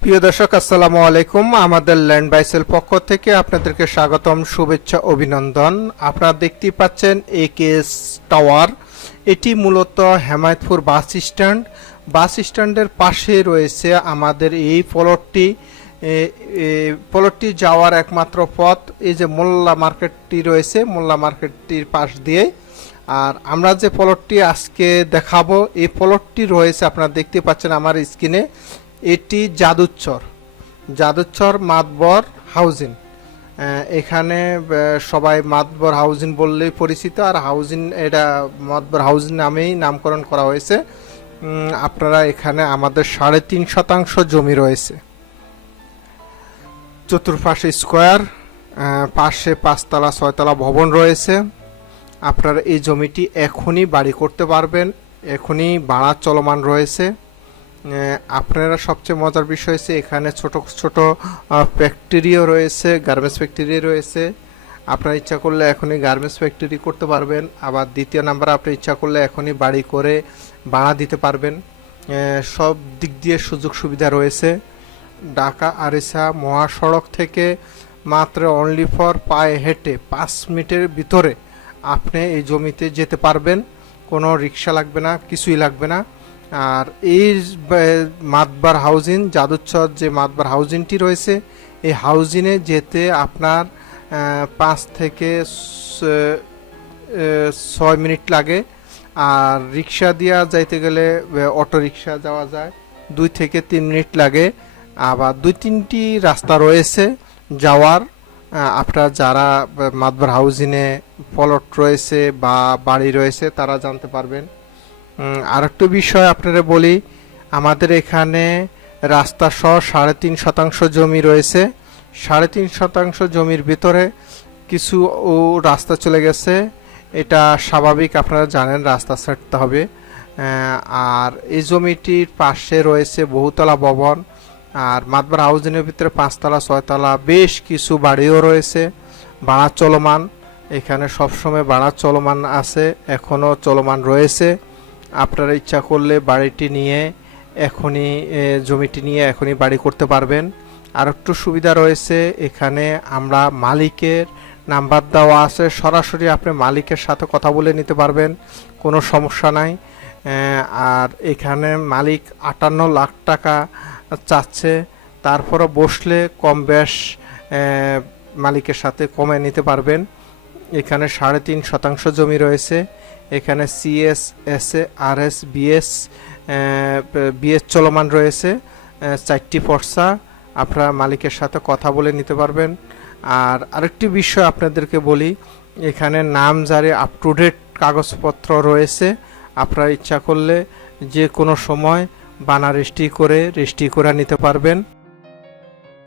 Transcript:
প্রিয় দর্শক, আসসালামু আলাইকুম। আমাদের ল্যান্ড বাইসেল পক্ষ থেকে আপনাদেরকে স্বাগতম, শুভেচ্ছা, অভিনন্দন। আপনারা দেখতেই পাচ্ছেন একেএস টাওয়ার। এটি মূলত হেমায়তপুর বাস স্ট্যান্ড। বাস স্ট্যান্ডের পাশে রয়েছে আমাদের এই প্লটটি এ- এ প্লটটি যাওয়ার একমাত্র পথ, এই যে মোল্লা মার্কেটটি রয়েছে, মোল্লা মার্কেটটির পাশ দিয়ে। আর আমরা যে প্লটটি আজকে দেখাবো, এই প্লটটি রয়েছে, আপনারা দেখতে পাচ্ছেন আমার স্ক্রিনে। এটি জাদুচ্চর জাদুচ্চর মাতবর হাউজিং এখানে সবাই মাতবর হাউজিং বললেই পরিচিত, আর হাউজিং এটা মাতবর হাউজিং নামেই নামকরণ করা হয়েছে। আপনারা এখানে আমাদের সাড়ে তিন শতাংশ জমি রয়েছে। চতুর্পাশে স্কোয়ার পাশে পাঁচতলা, ছয়তলা ভবন রয়েছে। আপনারা এই জমিটি এখনই বাড়ি করতে পারবেন। এখনই ভাড়া চলমান রয়েছে। আপনারা সবচেয়ে মজার বিষয় হচ্ছে এখানে ছোট ছোট ফ্যাক্টরিও রয়েছে গার্মেন্টস ফ্যাক্টরি রয়েছে। আপনার ইচ্ছা করলে এখনই গার্মেন্টস ফ্যাক্টরি করতে পারবেন। আবার দ্বিতীয় নাম্বার আপনি ইচ্ছা করলে এখনই বাড়ি করে ভাড়া দিতে পারবেন। সব দিক দিয়ে সুযোগ সুবিধা রয়েছে। ঢাকা, আরিসা মহাসড়ক থেকে মাত্র অনলি ফর পায়ে হেঁটে পাঁচ মিনিটের ভিতরে আপনি এই জমিতে যেতে পারবেন। কোনো রিক্সা লাগবে না, কিছুই লাগবে না। আর এই মাতবার হাউজিং, যাদুচ্ছর যে মাতবার হাউজিংটি রয়েছে, এই হাউজিংয়ে যেতে আপনার পাঁচ থেকে ছয় মিনিট লাগে। আর রিক্সা দিয়া যাইতে গেলে অটো রিক্সা যাওয়া যায়, দুই থেকে তিন মিনিট লাগে। আবার দুই তিনটি রাস্তা রয়েছে যাওয়ার আপনারা যারা মাতবার হাউজিংয়ে প্লট রয়েছে বা বাড়ি রয়েছে, তারা জানতে পারবেন। উম, আরেকটু বিষয় আপনারা বলি আমাদের এখানে রাস্তা সহ সাড়ে তিন শতাংশ জমি রয়েছে। সাড়ে তিন শতাংশ জমির ভিতরে কিছু ও রাস্তা চলে গেছে। এটা স্বাভাবিক আপনারা জানেন রাস্তা ছাড়তে হবে। আর এই জমিটির পাশে রয়েছে বহুতলা ভবন আর মাতবার হাউজিংয়ের ভিতরে পাঁচতলা ছয়তলা বেশ কিছু বাড়িও রয়েছে। ভাড়া চলমান এখানে সবসময় ভাড়া চলমান আছে এখনও চলমান রয়েছে। আপনারা ইচ্ছা করলে বাড়িটি নিয়ে এখনই জমিটি নিয়ে এখনই বাড়ি করতে পারবেন। আর একটু সুবিধা রয়েছে, এখানে আমরা মালিকের নাম্বার দেওয়া আছে। সরাসরি আপনি মালিকের সাথে কথা বলে নিতে পারবেন, কোনো সমস্যা নাই। আর এখানে মালিক আটান্ন লাখ টাকা চাচ্ছে। তারপরে বসলে কম বেশ মালিকের সাথে কমে নিতে পারবেন। এখানে সাড়ে তিন শতাংশ জমি রয়েছে। এখানে CS S A R S BS BS চলমান রয়েছে। চারটি ফর্সা। আপনারা মালিকের সাথে কথা বলে নিতে পারবেন। আর আরেকটি বিষয় আপনাদেরকে বলি, এখানে নাম জারি আপ টু ডেট কাগজপত্র রয়েছে। আপনারা ইচ্ছা করলে যে কোনো সময় বানা রেজিস্ট্রি করে রেজিস্ট্রি করে নিতে পারবেন।